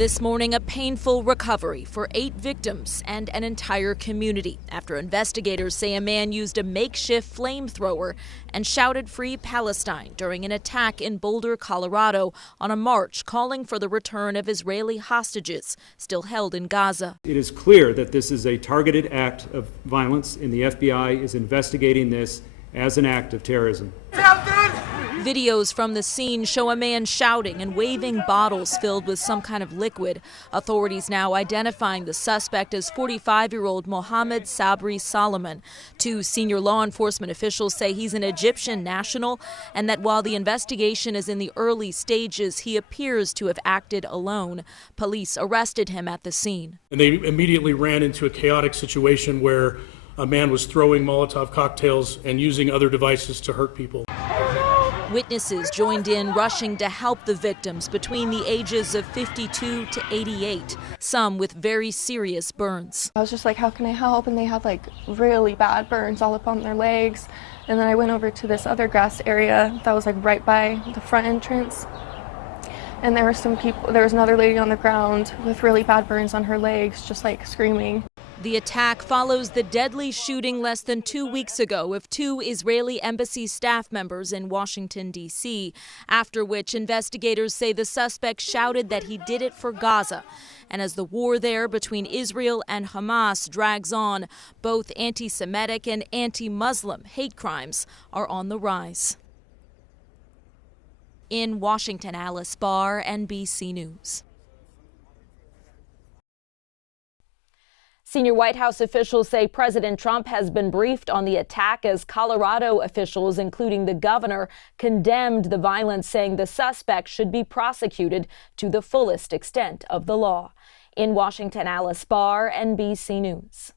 This morning, a painful recovery for 8 victims and an entire community after investigators say a man used a makeshift flamethrower and shouted "Free Palestine" during an attack in Boulder, Colorado on a march calling for the return of Israeli hostages still held in Gaza. It is clear that this is a targeted act of violence, and the FBI is investigating this as an act of terrorism. Videos from the scene show a man shouting and waving bottles filled with some kind of liquid. Authorities now identifying the suspect as 45-year-old Mohammed Sabri Solomon. 2 senior law enforcement officials say he's an Egyptian national and that while the investigation is in the early stages, he appears to have acted alone. Police arrested him at the scene. And they immediately ran into a chaotic situation where a man was throwing Molotov cocktails and using other devices to hurt people. Witnesses joined in, rushing to help the victims between the ages of 52 to 88, some with very serious burns. I was just like, how can I help? And they had like really bad burns all up on their legs. And then I went over to this other grass area that was like right by the front entrance. And there were some people, there was another lady on the ground with really bad burns on her legs, just like screaming. The attack follows the deadly shooting less than 2 weeks ago of 2 Israeli embassy staff members in Washington, D.C., after which investigators say the suspect shouted that he did it for Gaza. And as the war there between Israel and Hamas drags on, both anti-Semitic and anti-Muslim hate crimes are on the rise. In Washington, Alice Barr, NBC News. Senior White House officials say President Trump has been briefed on the attack as Colorado officials, including the governor, condemned the violence, saying the suspect should be prosecuted to the fullest extent of the law. In Washington, Alice Barr, NBC News.